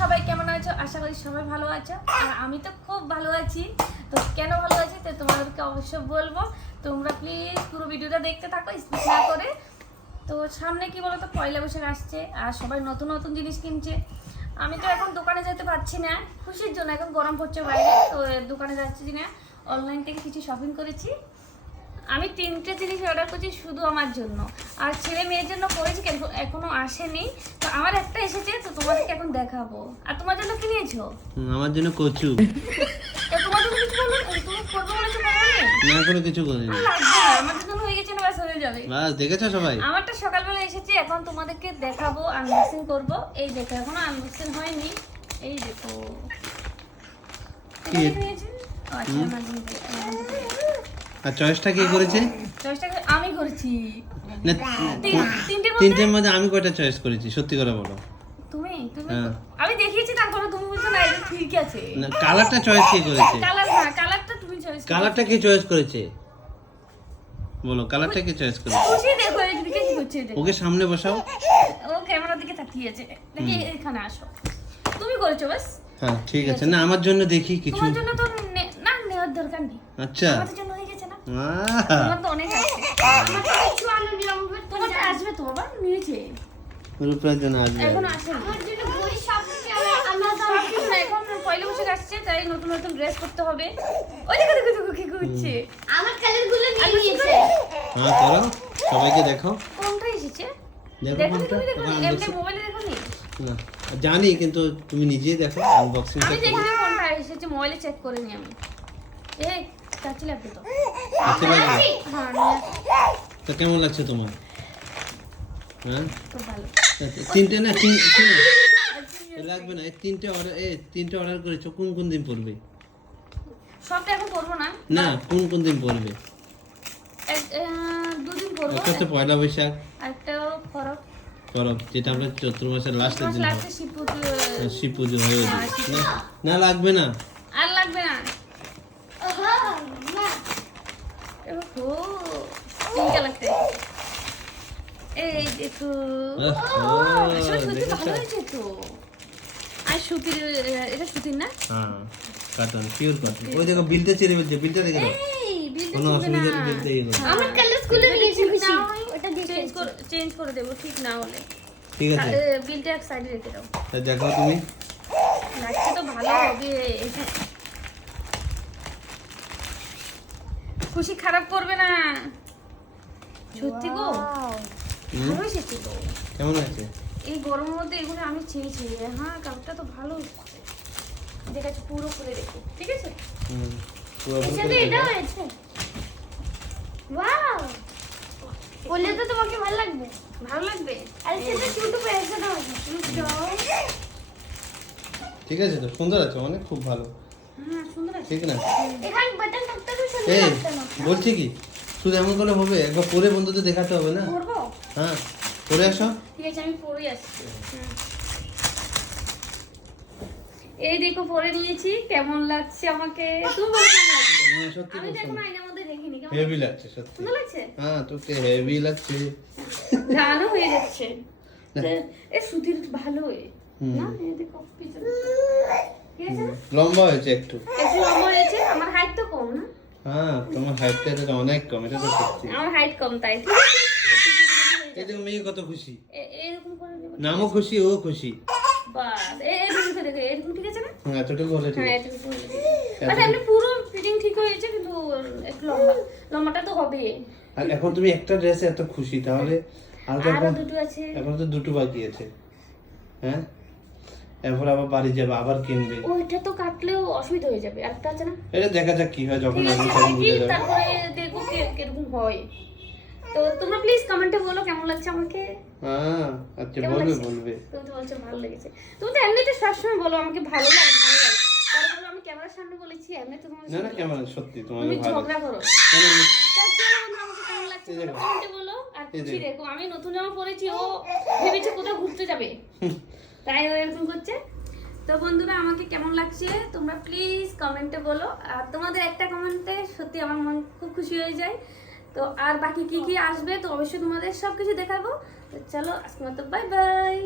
সবাই কেমন আছো? আশা করি সবাই ভালো আছো। আর আমি তো খুব ভালো আছি। তো কেন ভালো আছি? তো তোমাদেরকে অবশ্যই বলব। তোমরা প্লিজ পুরো ভিডিওটা দেখতে থাকো স্কিপ না করে। তো সামনে কি বলতো? পয়লা বৈশাখ আসছে, আর সবাই নতুন নতুন জিনিস কিনছে। আমি তো এখন দোকানে যেতে পারছি না। খুশির জন্য, এখন গরম পড়ছে বাইরে। তো দোকানে যাচ্ছি না অনলাইন থেকে কিছু শপিং করেছি। আমি তিনটে জিনিস অর্ডার করছি শুধু আমার জন্য। আর ছেলে মেয়ের জন্য করেছি কিন্তু এখনও আসেনি। তো আমার একটা এসেছে তো তোমাদেরকে এখন দেখাবো। আর তোমার জন্য কি নিয়েছো? আমার জন্য কচু। তোমার জন্য কিছু বলো তুমি করব বলেছ না কোনো কিছু করিনি। আমার জন্য হয়ে গেছে না হয়ে যাবে। বাস দেখেছ সবাই? আমারটা সকালবেলা এসেছে এখন তোমাদেরকে দেখাবো আনবক্সিং করব। এই দেখো এখনও আনবক্সিং হয়নি। এই দেখো। কি? নিয়েছে? আচ্ছা, আমার। আর চয়েসটা কে করেছে? চয়েসটা আমি করেছি। না তিনটের মধ্যে আমি কয়টা চয়েস করেছি? সত্যি করে বলো। তুমি? তুমি? হ্যাঁ। আমি দেখিয়েছি তারপরে তুমি বলছো না এটা ঠিক আছে। না কালারটা চয়েস কে করেছে? কালার না কালারটা তুমি চয়েস কালারটা কে চয়েস করেছে? বলো কালারটা কে চয়েস করেছে? খুশি দেখো এদিকে কি করছে। ওকে সামনে বসাও। ও ক্যামেরার দিকে তাকিয়েছে দেখি এখানে আসো। তুমি করেছ বাস। হ্যাঁ ঠিক আছে। না আমার জন্য দেখি কিছু। তোমার জন্য তো না নেওয়ার দরকার নেই। আচ্ছা। আমাদের জন্য রূপের জন্য আসবে এখন পয়লা বৈশাখ আসছে তাই নতুন নতুন ড্রেস করতে হবে। ওই দেখো দেখো দেখো কি করছে। আমার কালারগুলো নিয়ে নিয়েছে। হ্যাঁ করো সবাইকে দেখো। কোনটা এসেছে? দেখো দেখো তুমি দেখো এমনি মোবাইলে দেখো নি? না জানি কিন্তু তুমি নিজেই দেখো আনবক্সিং আমি কোনটা এসেছে মোবাইলে চেক করে নি আমি। এই কাছে লাগবে তো আচ্ছা লাগবে তো কেমন লাগছে তোমার? হ্যাঁ? তিনটে না লাগবে না এই তিনটে অর্ডার এই তিনটে অর্ডার করেছ কোন কোন দিন পড়বে? সবটা এখন করব না। না কোন কোন দিন পড়বে? দুদিন করব একটা তো পয়লা বৈশাখ। একটা ফরক যেটা আমরা চৈত্র মাসের লাস্টের দিন শিব পুজো হ্যাঁ, না লাগবে না আর লাগবে না না ওহো তিনটা লাগবে এই দেখো আসলে সত্যি ভালো হয়েছে তো। আর সুতির এটা সুতির না? হ্যাঁ কাটন পিওর কাটন ওই দেখো বিলটা চেড়ে ফেলছে বিলটা দেখে দাও এই বিলটা কোনো অসুবিধা নেই বিলটা ইয়ে করো। আমার কালারগুলো নিয়েছে খুশি। ওটা দিয়ে চেঞ্জ করে চেঞ্জ করে দেবো ঠিক না হলে। ঠিক আছে। বিলটা এক সাইডে রেখে দাও। তা দেখো তুমি। লাগছে তো ভালো হবে খুশি খারাপ করবে না। সত্যি গো? ভালো এসেছে তো। কেমন আছে এই গরমের মধ্যে এগুলো আমি চেয়েছি হ্যাঁ কাপটা তো ভালো এসেছে দেখাচ্ছি পুরো খুলে দেখো ঠিক আছে? হুম, পুরো এর ওপেন সাথে করে এটা হয়েছে? ওয়াও বললে তো তোমাকে ভালো লাগবে। ভালো লাগবে? আর এর ছোট পেয়েছে না ঠিক আছে তো সুন্দর আছে অনেক খুব ভালো। আছে ঠিক না? এই বলছি কি শুধু এমন করলে হবে? একবার পরে বন্ধুদের দেখাতে হবে না? হ্যাঁ পরে আসো। ঠিক আছে আমি পরে আসছি। এই দেখো পরে নিয়েছি। কেমন লাগছে আমাকে? তুমি বলো কেমন লাগছে। হ্যাঁ সত্যি আমি তো আয়নার মধ্যে দেখিনি। কেমন হেভি লাগছে? সত্যি। সুন্দর লাগছে? হ্যাঁ তোকে হেভি লাগছে? গানও হয়ে যাচ্ছে। এ সুতির ভালো। না এই দেখো পিছনে? লম্বা হয়েছে একটু। একটু লম্বা হয়েছে? আমার হাইট তো কম না? হ্যাঁ তোমার হাইটটা এটা অনেক কম এটা তো সত্যি। আমার হাইট কম তাই এই দেখো মেয়ে কত খুশি। এরকম করে নামও খুশি ও খুশি। বাস এরকম দেখো এরকম ঠিক আছে না? হ্যাঁ এতটুকু হলে ঠিক হ্যাঁ আছে। আচ্ছা এমনি পুরো ফিটিং ঠিক হয়েছে কিন্তু একটু লম্বা। লম্বাটা তো হবে। আর এখন তুমি একটা ড্রেসে এত খুশি তাহলে আর আরও দুটো আছে। এখন তো দুটো বাকি আছে। হ্যাঁ? এরপর আবার বাড়ি যাবে আবার কিনবে। ওইটা তো কাটলেও অসুবিধা হয়ে যাবে। আরেকটা আছে না? এটা দেখা যাক কি হয় যখন আসবে তখন বুঝে যাবে। তারপরে দেখব কে- কীরকম হয়। তো তোমরা প্লিজ কমেন্টে বলো কেমন লাগছে আমাকে। হ্যাঁ আচ্ছা বলবে বলবে। তুমি তো বলছো ভালো লেগেছে। তুমি তো এমনিতে সবসময় বলো আমাকে ভালো লাগে ভালো লাগে। তারপরে আমি ক্যামেরার সামনে বলেছি এমনি তো তোমার না না কেমন সত্যি তোমাকে তুমি ভালো। ঝগড়া করো। তোমরা। আমি নতুন জামা পরেছি ও ভেবেছে কোথাও ঘুরতে যাবে। তাই ও এরকম করছে। তো বন্ধুরা, আমাকে কেমন লাগছে? তোমরা প্লিজ কমেন্টে বলো। আর তোমাদের একটা কমেন্টে সত্যি আমার মন খুব খুশি হয়ে যায়। তো আর বাকি কি কি আসবে, তো অবশ্যই তোমাদের সব কিছু দেখাবো। তো চলো আজকে মতো বাই বাই